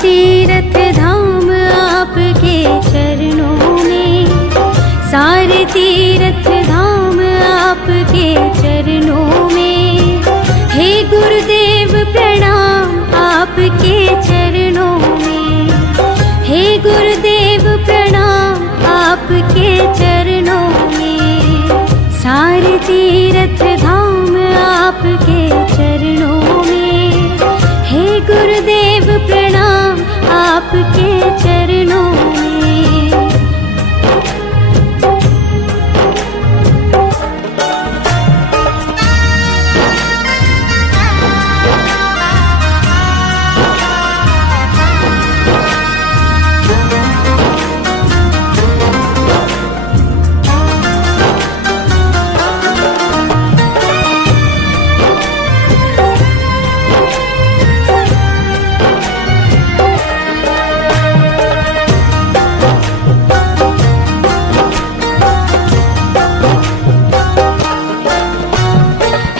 तीरथ धाम आपके चरणों में, सारे तीरथ धाम आपके चरणों में। हे गुरुदेव प्रणाम आपके चरणों में, हे गुरुदेव प्रणाम आपके चरणों में। सारे तीरथ धाम आपके चरणों में, हे गुरुदेव प्रणाम आपके चरणों में।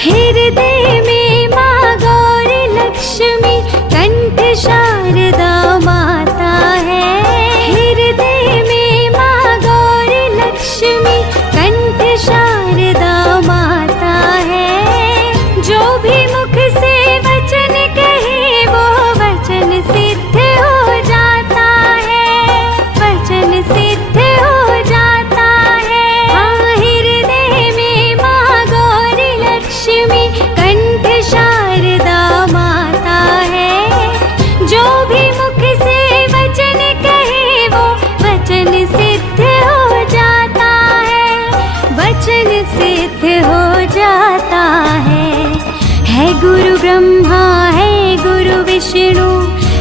हृदय में माँ गौरी लक्ष्मी कंठ शारदा माता है। हृदय में माँ गौरी लक्ष्मी कंठ शारदा माता है। जो भी मुख से वचन कहे वो वचन सिद्ध हो जाता है, वचन सिद्ध हो जाता है। हाँ, हृदय में माँ गौरी लक्ष्मी कंठ शारदा माता है। जो भी मुख से वचन कहे वो वचन सिद्ध हो जाता है, वचन सिद्ध हो जाता है। है गुरु ब्रह्मा है गुरु विष्णु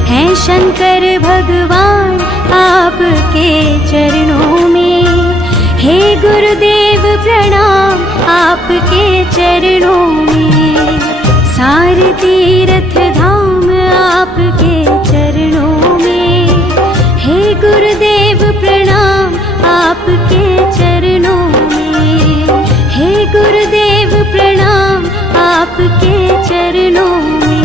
है शंकर भगवान आपके चरणों में। हे गुरुदेव प्रणाम आपके चरणों में। सारे तीरथ धाम आपके चरणों में, हे गुरुदेव प्रणाम आपके चरणों में, हे गुरुदेव प्रणाम आपके चरणों में।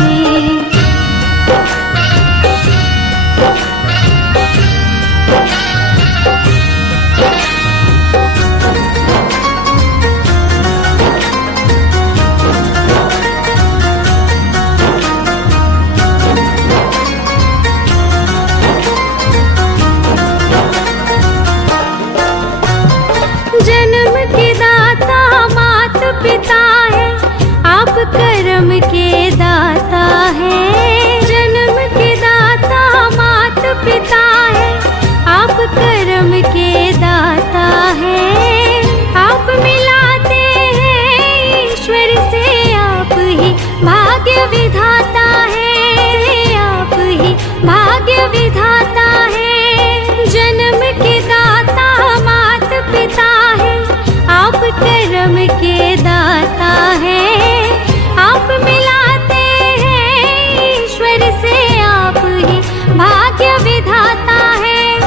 जन्म के दाता मात पिता है, आप कर्म के दाता है। जन्म के दाता मात पिता है, आप कर्म के दाता है। आप मिलाते हैं ईश्वर से, आप ही भाग्य विधाता है, आप ही भाग्य विधाता है। जन्म के दाता मात पिता है, आप कर्म के दाता है। आप मिलाते हैं ईश्वर से, आप ही भाग्य विधाता है,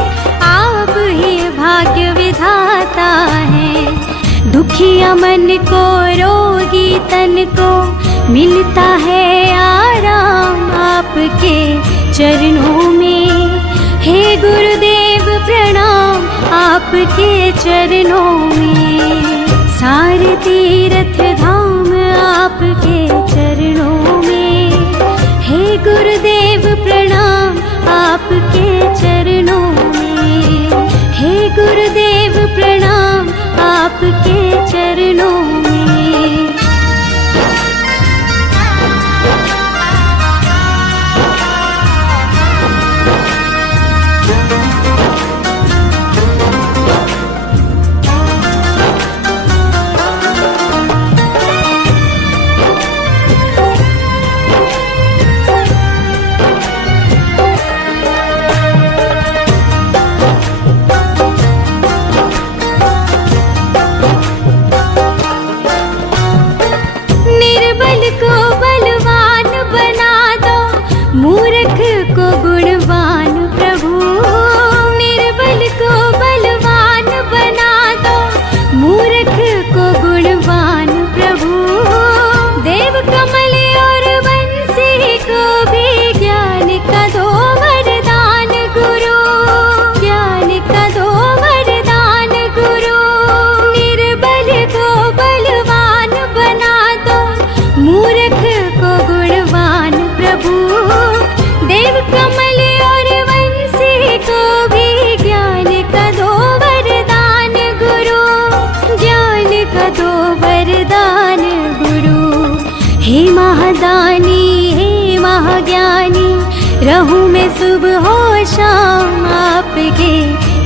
आप ही भाग्य विधाता है। दुखिया मन को रोगी तन को मिलता है आराम आपके चरणों में। हे गुरुदेव प्रणाम आपके चरणों में। सारे तीरथ धाम आपके चरणों में, हे गुरुदेव प्रणाम आपके चरणों में, हे गुरुदेव प्रणाम आपके चरणों में। महादानी हे महाज्ञानी, रहूं मैं सुबह हो शाम आपके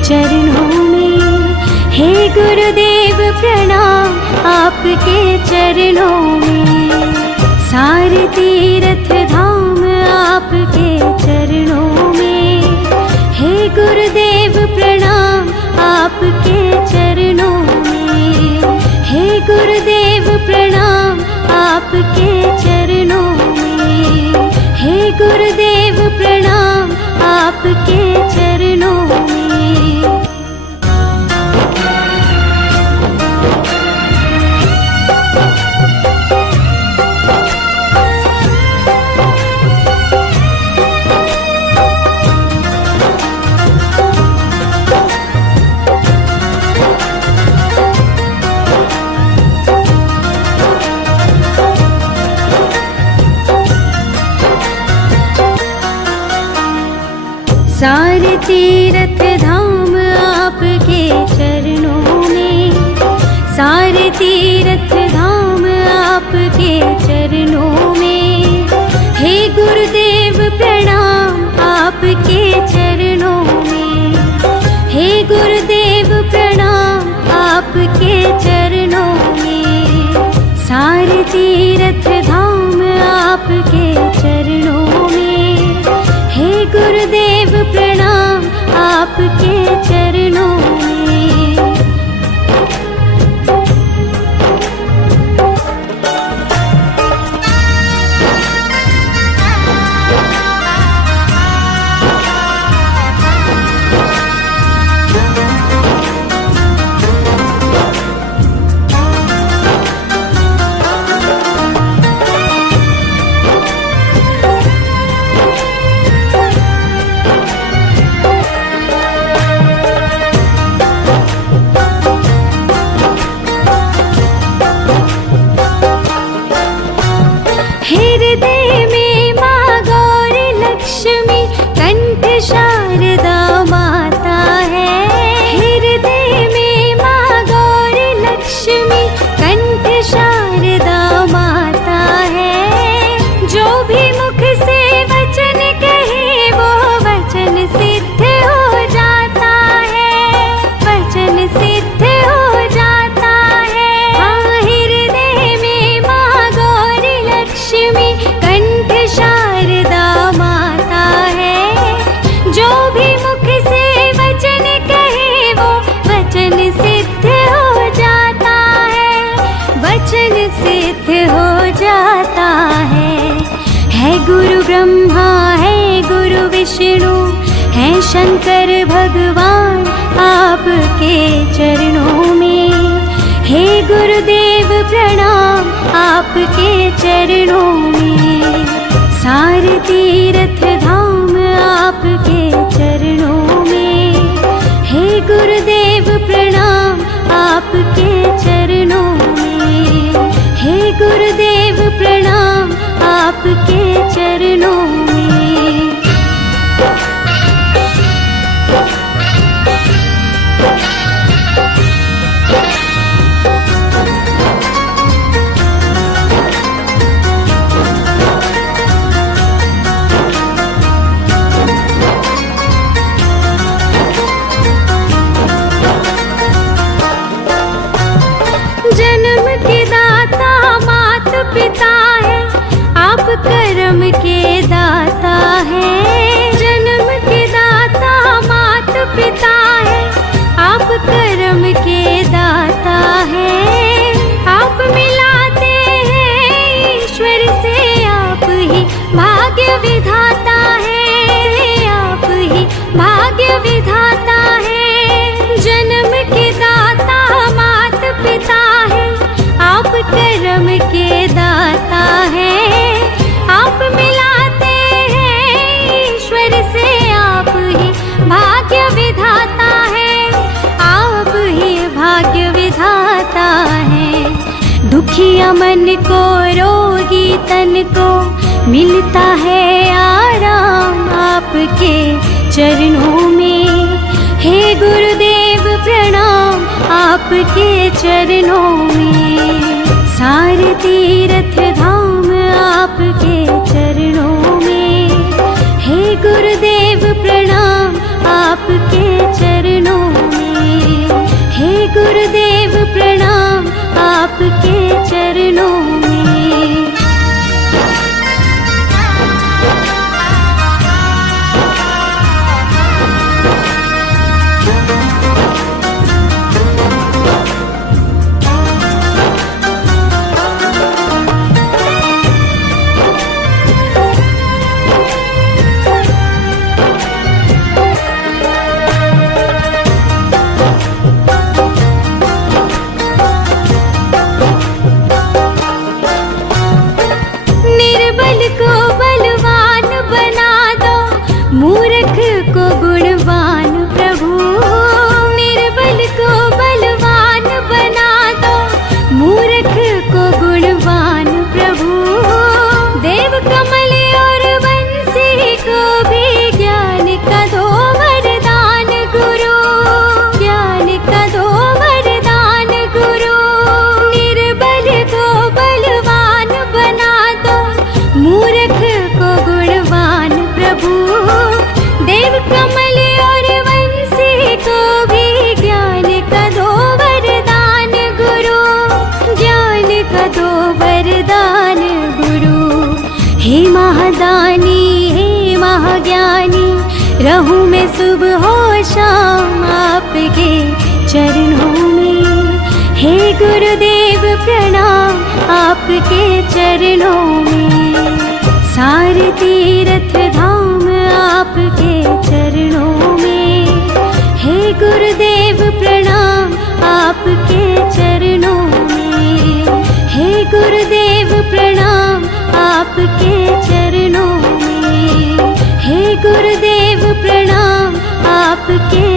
चरणों में। हे गुरुदेव प्रणाम आपके चरणों में। सारे तीर्थ धाम आपके चरणों में। हे गुरुदेव प्रणाम आपके चरणों में। हे गुरुदेव प्रणाम आपके चरणों में। हे गुरुदेव प्रणाम आपके चरणों में। सारे तीर्थ धाम आपके चरणों में। सारे तीर्थ धाम आपके चरणों में। हे गुरुदेव प्रणाम आपके चरणों में। हे गुरुदेव प्रणाम आपके चरणों में। सारे तीर्थ धाम आपके चरणों में। हे गुरुदेव प्रणाम आपके चरणों में। हृदय में माँ गौरी लक्ष्मी, कंठ शारदा माता है। हृदय में माँ गौरी लक्ष्मी, कंठ शारदा माता है। जो भी मुख से वचन कहे वो वचन सिद्ध हो जाता है। वचन सिद्ध हो जाता है। हाँ, हृदय में माँ गौरी लक्ष्मी, कंठ शारदा माता है। जो भी मुख से वचन कहे वो वचन सिद्ध हो जाता है। वचन सिद्ध हो जाता है गुरु ब्रह्मा, है गुरु विष्णु, है शंकर भगवान आपके चरणों में। हे गुरुदेव प्रणाम आपके चरणों में। सारे तीर्थ धाम आपके चरणों में। हे गुरुदेव प्रणाम आपके चरणों में। हे गुरुदेव प्रणाम आपके चरणों में। जन्म के दाता मात पिता है, आप कर्म के दाता है। जन्म के दाता मात पिता है, आप कर्म के दाता है। आप मिलाते हैं ईश्वर से, आप ही भाग्य विधाता है। आप ही भाग्य विधाता है। जन्म के दाता मात पिता है, आप कर्म के दाता है। आप मिलाते हैं ईश्वर से, आप ही भाग्य विधाता है। आप ही भाग्य विधाता है। दुखिया मन को, रोगी तन को मिलता है आराम आपके चरणों में। हे गुरुदेव प्रणाम आपके चरणों में। सारे तीर्थ धाम आप चरणों में, सारे तीर्थ धाम आपके चरणों में। हे गुरुदेव प्रणाम आपके चरणों में, हे गुरुदेव प्रणाम आपके चरणों में, हे गुरुदेव प्रणाम आपके